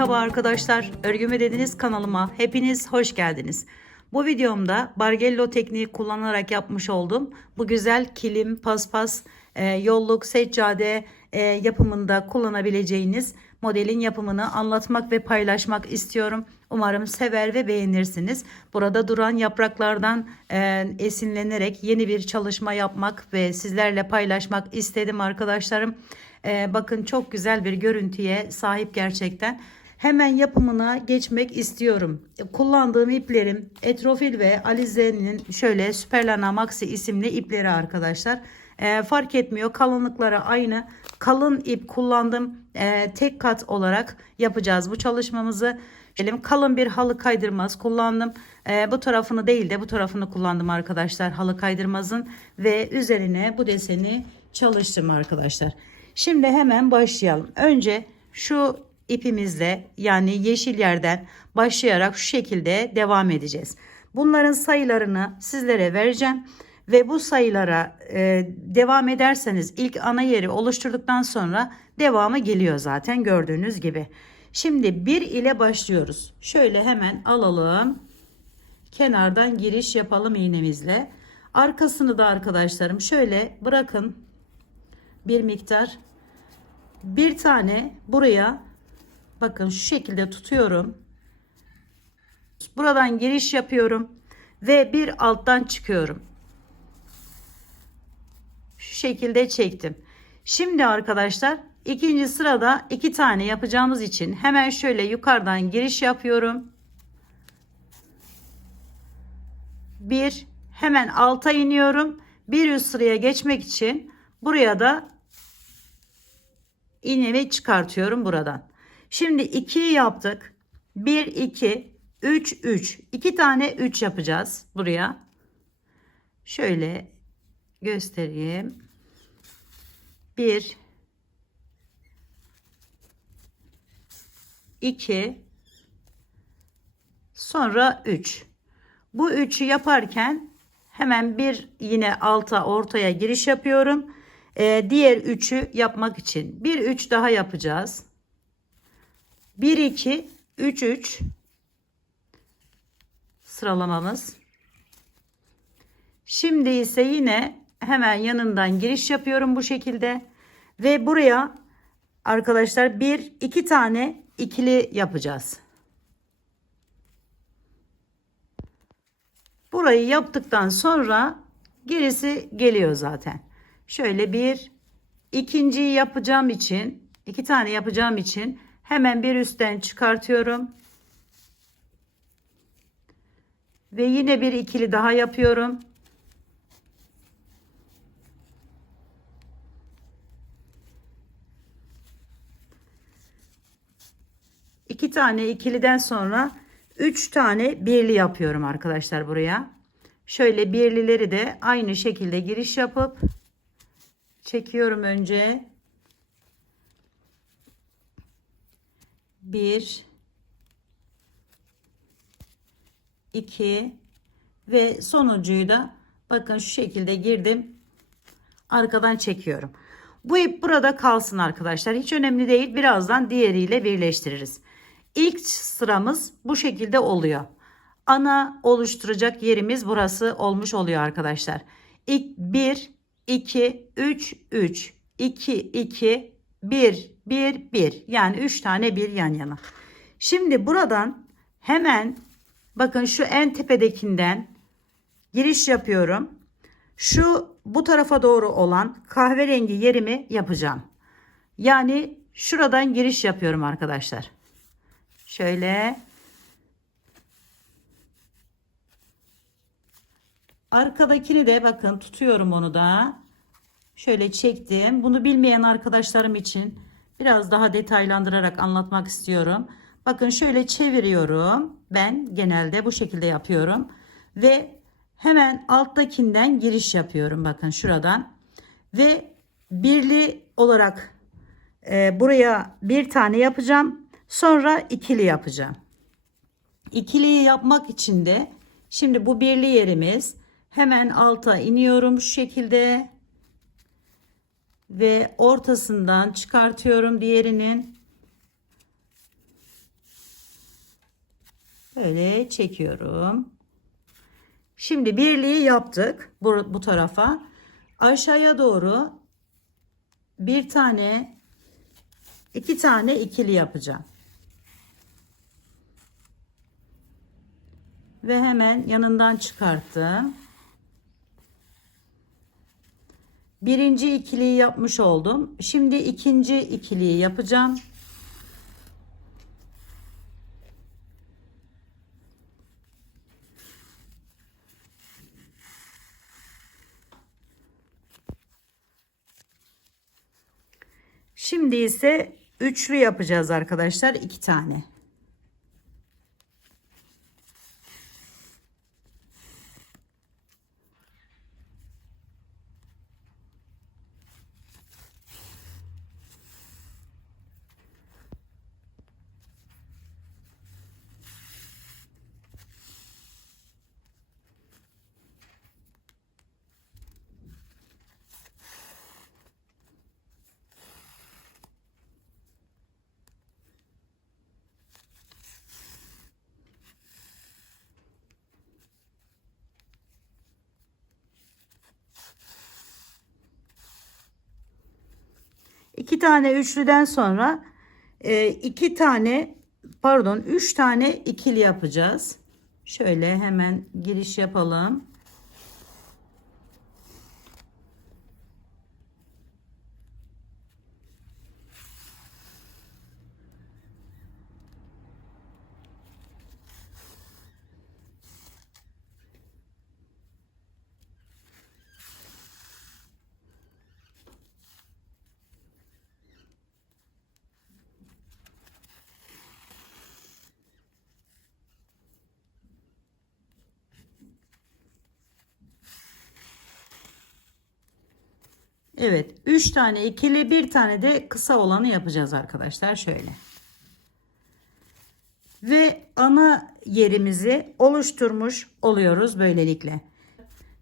Merhaba arkadaşlar, Örgümü Dediniz kanalıma hepiniz hoş geldiniz. Bu videomda Bargello tekniği kullanarak yapmış olduğum bu güzel kilim, paspas, yolluk, seccade yapımında kullanabileceğiniz modelin yapımını anlatmak ve paylaşmak istiyorum. Umarım sever ve beğenirsiniz. Burada duran yapraklardan esinlenerek yeni bir çalışma yapmak ve sizlerle paylaşmak istedim arkadaşlarım. Bakın çok güzel bir görüntüye sahip gerçekten. Hemen yapımına geçmek istiyorum. Kullandığım iplerim Etrofil ve Alize'nin şöyle Superlana Maxi isimli ipleri arkadaşlar. Fark etmiyor, kalınlıkları aynı. Kalın ip kullandım. Tek kat olarak yapacağız bu çalışmamızı. Kalın bir halı kaydırmaz kullandım. Bu tarafını değil de bu tarafını kullandım arkadaşlar, halı kaydırmazın ve üzerine bu deseni çalıştım arkadaşlar. Şimdi hemen başlayalım. Önce şu ipimizle, yani yeşil yerden başlayarak şu şekilde devam edeceğiz. Bunların sayılarını sizlere vereceğim ve bu sayılara devam ederseniz ilk ana yeri oluşturduktan sonra devamı geliyor zaten gördüğünüz gibi. Şimdi 1 ile başlıyoruz. Şöyle hemen alalım. Kenardan giriş yapalım iğnemizle. Arkasını da arkadaşlarım şöyle bırakın. Bir miktar, bir tane buraya bakın şu şekilde tutuyorum. Buradan giriş yapıyorum ve bir alttan çıkıyorum. Şu şekilde çektim. Şimdi arkadaşlar ikinci sırada 2 tane yapacağımız için hemen şöyle yukarıdan giriş yapıyorum. Bir, hemen alta iniyorum. Bir üst sıraya geçmek için buraya da iğnemi çıkartıyorum buradan. Şimdi 2'yi yaptık. 1 2 3 3. 2 tane 3 yapacağız buraya. Şöyle göstereyim. 1 2 sonra 3. Bu 3'ü yaparken hemen bir yine alta ortaya giriş yapıyorum. Diğer 3'ü yapmak için bir 3 daha yapacağız. 1 2 3 3 sıralamamız. Şimdi ise yine hemen yanından giriş yapıyorum bu şekilde ve buraya arkadaşlar 1 2 tane ikili yapacağız. Burayı yaptıktan sonra gerisi geliyor zaten. Şöyle bir ikinciyi yapacağım için 2 tane yapacağım için hemen bir üstten çıkartıyorum. Ve yine bir ikili daha yapıyorum. İki tane ikiliden sonra 3 tane birli yapıyorum arkadaşlar buraya. Şöyle birlileri de aynı şekilde giriş yapıp çekiyorum önce. 1 2 ve sonuncuyu da bakın şu şekilde girdim. Arkadan çekiyorum. Bu ip burada kalsın arkadaşlar. Hiç önemli değil. Birazdan diğeriyle birleştiririz. İlk sıramız bu şekilde oluyor. Ana oluşturacak yerimiz burası olmuş oluyor arkadaşlar. İlk 1 2 3 3 2 2 1 1 1 yani 3 tane bir yan yana. Şimdi buradan hemen bakın şu en tepedekinden giriş yapıyorum. Bu tarafa doğru olan kahverengi yerimi yapacağım. Yani şuradan giriş yapıyorum arkadaşlar. Şöyle arkadakini de bakın tutuyorum, onu da şöyle çektim. Bunu bilmeyen arkadaşlarım için biraz daha detaylandırarak anlatmak istiyorum. Bakın şöyle çeviriyorum. Ben genelde bu şekilde yapıyorum ve hemen alttakinden giriş yapıyorum. Bakın şuradan ve birli olarak buraya bir tane yapacağım. Sonra ikili yapacağım. İkiliyi yapmak için de şimdi bu birli yerimiz, hemen alta iniyorum şu şekilde ve ortasından çıkartıyorum diğerinin. Şöyle çekiyorum. Şimdi birliği yaptık bu tarafa. Aşağıya doğru bir tane, iki tane ikili yapacağım. Ve hemen yanından çıkarttım. Birinci ikiliyi yapmış oldum. Şimdi ikinci ikiliyi yapacağım. Şimdi ise üçlü yapacağız arkadaşlar. 2 tane. İki tane üçlüden sonra iki tane, pardon, 3 tane ikili yapacağız. Şöyle hemen giriş yapalım. Evet, 3 tane ikili, bir tane de kısa olanı yapacağız arkadaşlar. Şöyle. Ve ana yerimizi oluşturmuş oluyoruz böylelikle.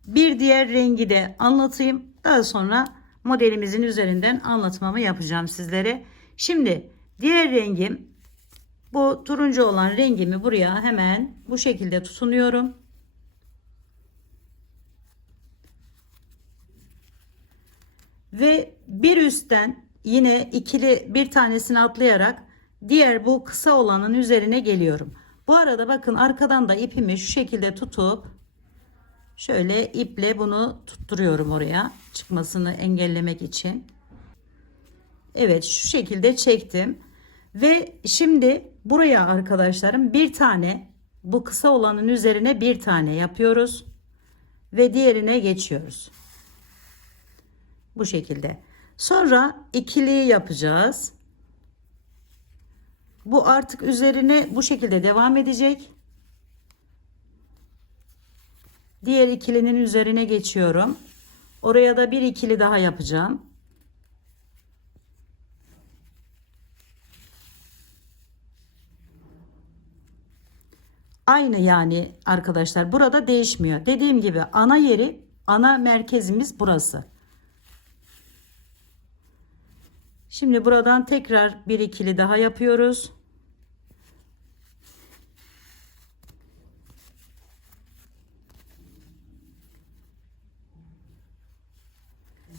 Bir diğer rengi de anlatayım. Daha sonra modelimizin üzerinden anlatmamı yapacağım sizlere. Şimdi diğer rengim, bu turuncu olan rengimi buraya hemen bu şekilde tutunuyorum. Ve bir üstten yine ikili bir tanesini atlayarak diğer bu kısa olanın üzerine geliyorum. Bu arada bakın arkadan da ipimi şu şekilde tutup şöyle iple bunu tutturuyorum oraya, çıkmasını engellemek için. Evet, şu şekilde çektim. Ve şimdi buraya arkadaşlarım bir tane, bu kısa olanın üzerine bir tane yapıyoruz. Ve diğerine geçiyoruz. Bu şekilde. Sonra ikiliyi yapacağız. Bu artık üzerine bu şekilde devam edecek. Diğer ikilinin üzerine geçiyorum. Oraya da bir ikili daha yapacağım. Aynı yani arkadaşlar, burada değişmiyor. Dediğim gibi ana yeri, ana merkezimiz burası. Şimdi buradan tekrar bir ikili daha yapıyoruz.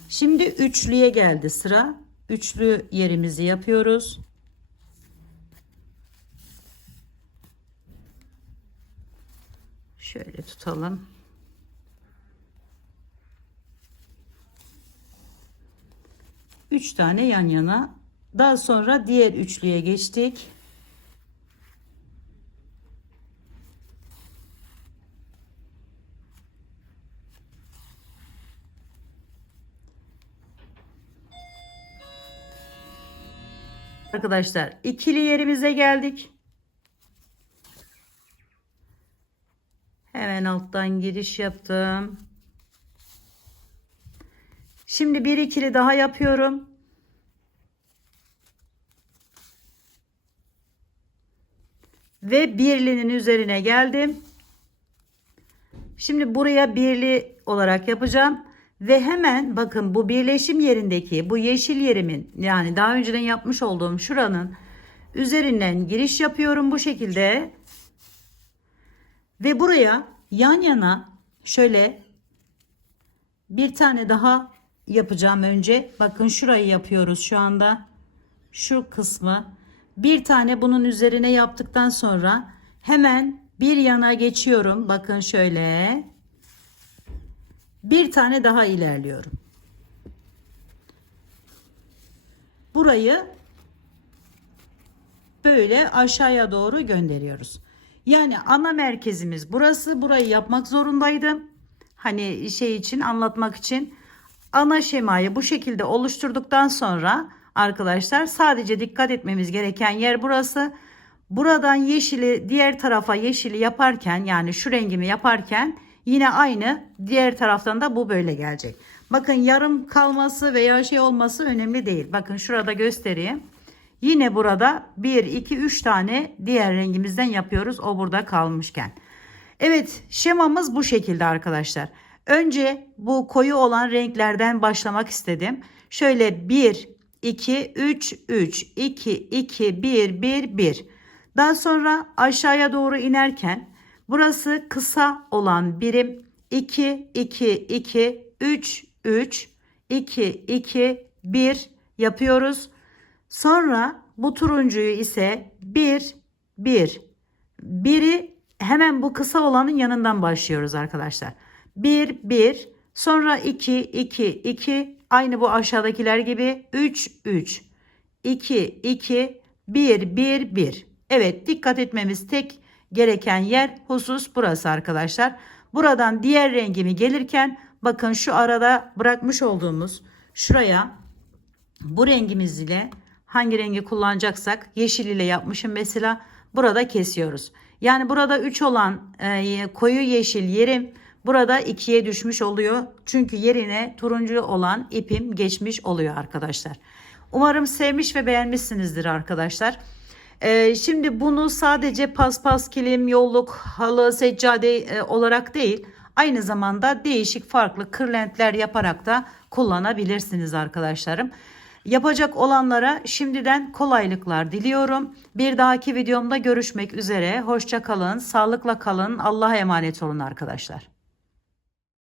Şimdi üçlüye geldi sıra. Üçlü yerimizi yapıyoruz. Şöyle tutalım. Üç tane yan yana. Daha sonra diğer üçlüye geçtik. Arkadaşlar ikili yerimize geldik. Hemen alttan giriş yaptım. Şimdi bir ikili daha yapıyorum. Ve birlinin üzerine geldim. Şimdi buraya birli olarak yapacağım. Ve hemen bakın bu birleşim yerindeki bu yeşil yerimin, yani daha önceden yapmış olduğum şuranın üzerinden giriş yapıyorum bu şekilde. Ve buraya yan yana şöyle bir tane daha yapacağım önce. Bakın şurayı yapıyoruz şu anda. Şu kısmı. Bir tane bunun üzerine yaptıktan sonra hemen bir yana geçiyorum. Bakın şöyle. Bir tane daha ilerliyorum. Burayı böyle aşağıya doğru gönderiyoruz. Yani ana merkezimiz burası. Burayı yapmak zorundaydım. Hani şey için, anlatmak için. Ana şemayı bu şekilde oluşturduktan sonra arkadaşlar sadece dikkat etmemiz gereken yer burası. Buradan yeşili diğer tarafa yeşili yaparken, yani şu rengimi yaparken yine aynı diğer taraftan da bu böyle gelecek. Bakın yarım kalması veya şey olması önemli değil. Bakın şurada göstereyim. Yine burada 1, 2, 3 tane diğer rengimizden yapıyoruz. O burada kalmışken. Evet, şemamız bu şekilde arkadaşlar. Önce bu koyu olan renklerden başlamak istedim. Şöyle 1, 2, 3, 3, 2, 2, 1, 1, 1. Daha sonra aşağıya doğru inerken burası kısa olan birim 2, 2, 2, 3, 3, 2, 2, 1 yapıyoruz. Sonra bu turuncuyu ise 1, 1, 1'i hemen bu kısa olanın yanından başlıyoruz arkadaşlar. 1, 1, sonra 2, 2, 2, aynı bu aşağıdakiler gibi 3, 3, 2, 2, 1, 1, 1. Evet, dikkat etmemiz tek gereken yer husus burası arkadaşlar. Buradan diğer rengimi gelirken bakın şu arada bırakmış olduğumuz şuraya bu rengimiz ile hangi rengi kullanacaksak yeşil ile yapmışım mesela, burada kesiyoruz. Yani burada 3 olan koyu yeşil yerim burada 2'ye düşmüş oluyor. Çünkü yerine turuncu olan ipim geçmiş oluyor arkadaşlar. Umarım sevmiş ve beğenmişsinizdir arkadaşlar. Şimdi bunu sadece paspas, kilim, yolluk, halı, seccade olarak değil, aynı zamanda değişik farklı kırlentler yaparak da kullanabilirsiniz arkadaşlarım. Yapacak olanlara şimdiden kolaylıklar diliyorum. Bir dahaki videomda görüşmek üzere. Hoşça kalın, sağlıkla kalın, Allah'a emanet olun arkadaşlar.